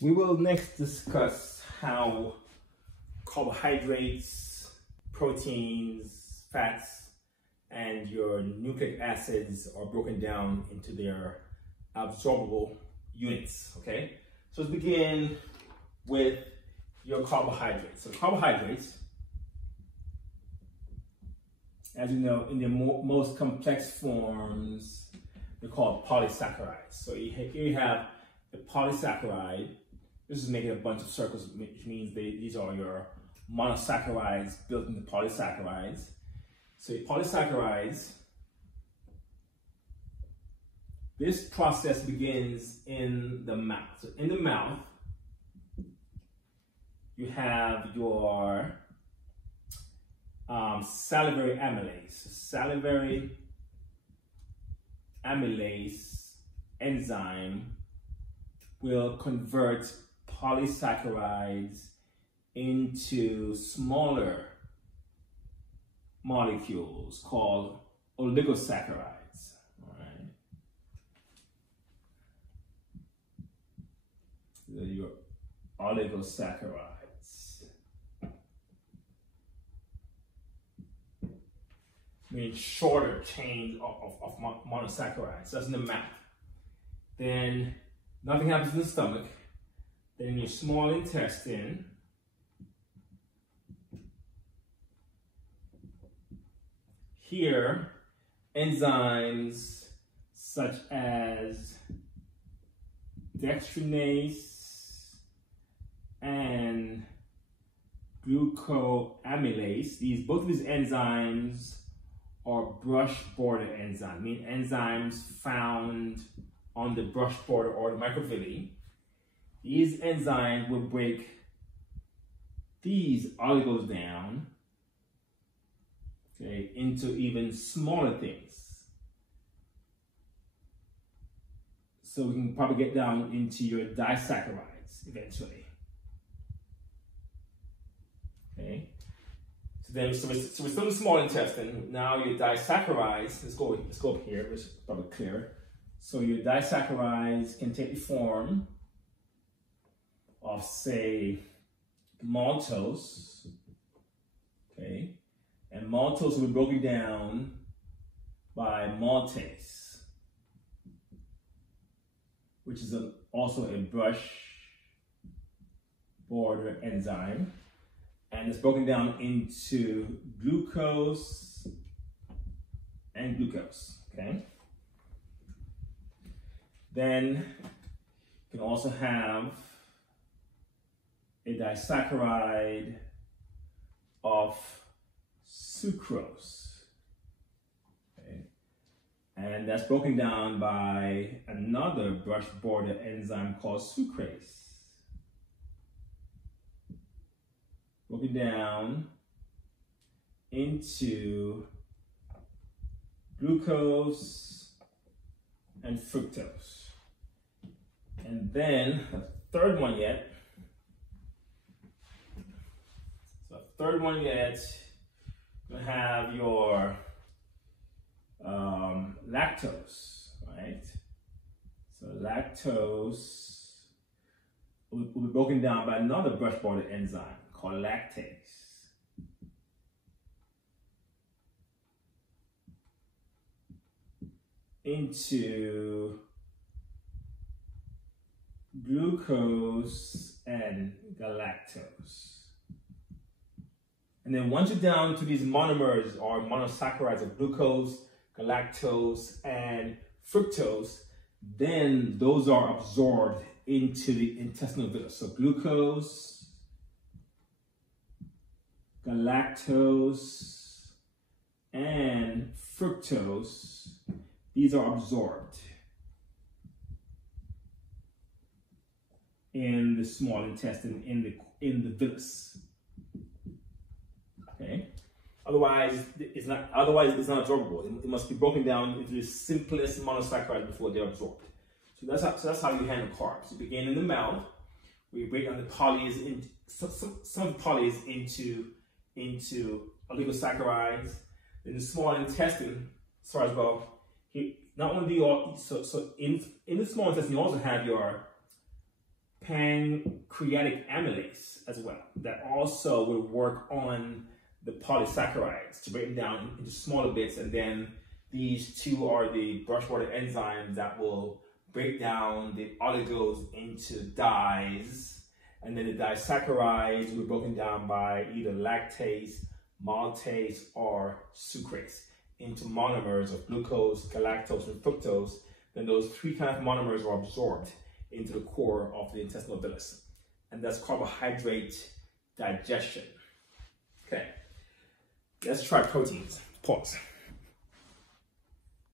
We will next discuss how carbohydrates, proteins, fats, and your nucleic acids are broken down into their absorbable units, okay? So let's begin with your carbohydrates. So carbohydrates, as you know, in their most complex forms, they're called polysaccharides. So here you have the polysaccharide. This is making a bunch of circles, which means these are your monosaccharides built into polysaccharides. So your polysaccharides, this process begins in the mouth. So in the mouth, you have your salivary amylase. Salivary amylase enzyme will convert polysaccharides into smaller molecules called oligosaccharides. All right. So your oligosaccharides. Means shorter chains of monosaccharides. That's in the mouth. Then nothing happens in the stomach. Then in your small intestine, here, enzymes such as dextrinase and glucoamylase, both of these enzymes are brush border enzymes, meaning enzymes found on the brush border or the microvilli. These enzymes will break these oligos down, okay, into even smaller things. So we can probably get down into your disaccharides eventually. Okay. So we're still in the small intestine. Now your disaccharides, let's go up here, which is probably clear. So your disaccharides can take the form of, say, maltose, okay? And maltose will be broken down by maltase, which is also a brush border enzyme. And it's broken down into glucose and glucose, okay? Then you can also have a disaccharide of sucrose, okay? And that's broken down by another brush border enzyme called sucrase. Broken down into glucose and fructose. And then the third one yet, you have your lactose, right? So lactose will be broken down by another brush border enzyme called lactase. Into glucose and galactose. And then once you're down to these monomers or monosaccharides of glucose, galactose, and fructose, then those are absorbed into the intestinal villi. So glucose, galactose, and fructose, these are absorbed in the small intestine, in the villus. Okay. Otherwise, it's not absorbable. It must be broken down into the simplest monosaccharide before they're absorbed. So that's how you handle carbs. You begin in the mouth, where you break down the polys some of the polys into oligosaccharides. In the small intestine, as well, not only do you in the small intestine, you also have your pancreatic amylase as well that also will work on the polysaccharides to break them down into smaller bits, and then these two are the brushwater enzymes that will break down the oligos into dyes, and then the disaccharides will be broken down by either lactase, maltase, or sucrase into monomers of glucose, galactose, and fructose. Then those three kinds of monomers are absorbed into the core of the intestinal villus, and that's carbohydrate digestion. Okay, let's try proteins. Pause.